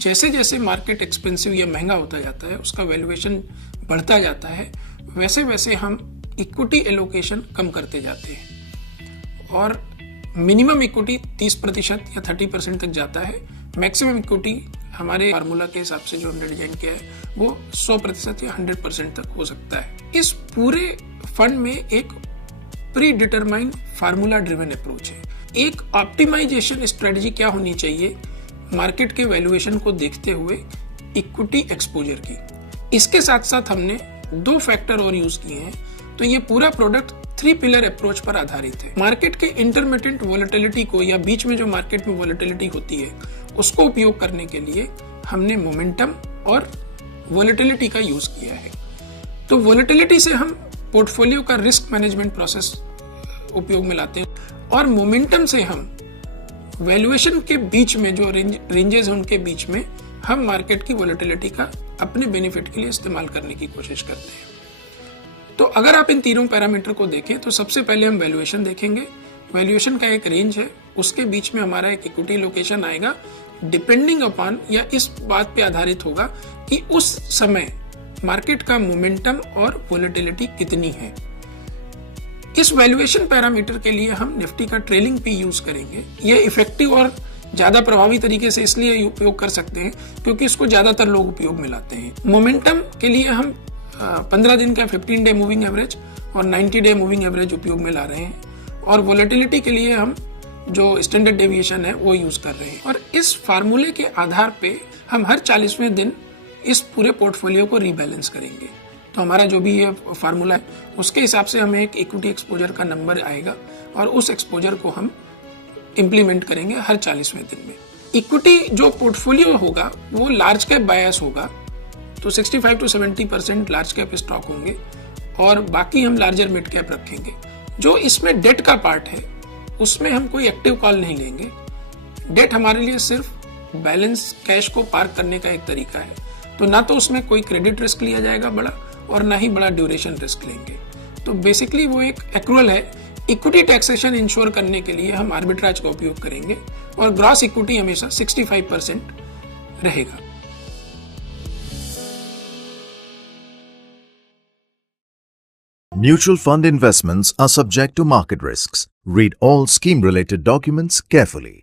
जैसे जैसे market expensive या महंगा होता जाता है, उसका वैल्यूएशन बढ़ता जाता है, वैसे वैसे हम इक्विटी एलोकेशन कम करते जाते हैं और मिनिमम इक्विटी 30% या 30% तक जाता है। मैक्सिमम इक्विटी हमारे फार्मूला के हिसाब से जो हमने डिजाइन किया है वो 100% या 100% तक हो सकता है। इस पूरे फंड में एक pre determined formula driven approach है। एक ऑप्टिमाइजेशन स्ट्रेटजी क्या होनी चाहिए मार्केट के वैल्यूएशन को देखते हुए इक्विटी एक्सपोजर की। इसके साथ साथ हमने 2 फैक्टर और यूज किए हैं। तो ये पूरा प्रोडक्ट 3 पिलर अप्रोच पर आधारित है। मार्केट के इंटरमिटेंट वोलेटिलिटी को या बीच में जो मार्केट में वोलेटिलिटी होती है उसको उपयोग करने के लिए हमने मोमेंटम और वोलेटिलिटी का यूज किया है। तो वोलेटिलिटी से हम पोर्टफोलियो का रिस्क मैनेजमेंट प्रोसेस उपयोग में लाते हैं और मोमेंटम से हम वैल्यूएशन के बीच में जो रेंजेस हैं उनके बीच में हम मार्केट की वोलेटिलिटी का अपने बेनिफिट के लिए इस्तेमाल करने की कोशिश करते हैं। तो अगर आप इन तीनों पैरामीटर को देखें तो सबसे पहले हम वैल्यूएशन देखेंगे। वैल्यूएशन का एक रेंज है, उसके बीच में हमारा एक इक्विटी लोकेशन आएगा डिपेंडिंग अपॉन या इस बात पे आधारित होगा कि उस समय मार्केट का मोमेंटम और वोलेटिलिटी कितनी है। इस वैल्यूएशन पैरामीटर के लिए हम निफ्टी का ट्रेलिंग पी यूज करेंगे। यह इफेक्टिव और ज्यादा प्रभावी तरीके से इसलिए उपयोग कर सकते हैं क्योंकि इसको ज्यादातर लोग उपयोग में लाते हैं। मोमेंटम के लिए हम 15 दिन का 15 डे मूविंग एवरेज और 90 डे मूविंग एवरेज उपयोग में ला रहे हैं और वोलेटिलिटी के लिए हम जो स्टैंडर्ड डेविएशन है वो यूज कर रहे हैं। और इस फार्मूले के आधार पे हम हर 40वें दिन इस पूरे पोर्टफोलियो को रीबैलेंस करेंगे। तो हमारा जो भी ये फार्मूला है उसके हिसाब से हमें एक इक्विटी एक्सपोजर का नंबर आएगा और उस एक्सपोजर को हम इम्प्लीमेंट करेंगे हर 40वें दिन में। इक्विटी जो पोर्टफोलियो होगा वो लार्ज कैप बायस होगा, तो 65 to 70% लार्ज कैप स्टॉक होंगे और बाकी हम लार्जर मिड कैप रखेंगे। जो इसमें डेट का पार्ट है उसमें हम कोई एक्टिव कॉल नहीं लेंगे। डेट हमारे लिए सिर्फ बैलेंस कैश को पार्क करने का एक तरीका है, तो ना तो उसमें कोई क्रेडिट रिस्क लिया जाएगा बड़ा और ना ही बड़ा ड्यूरेशन रिस्क लेंगे। तो बेसिकली वो एक एक्रूअल है। इक्विटी टैक्सेशन इंश्योर करने के लिए हम आर्बिट्राज का उपयोग करेंगे और ग्रॉस इक्विटी हमेशा 65% रहेगा। Mutual fund investments are subject to market risks. Read all scheme-related documents carefully.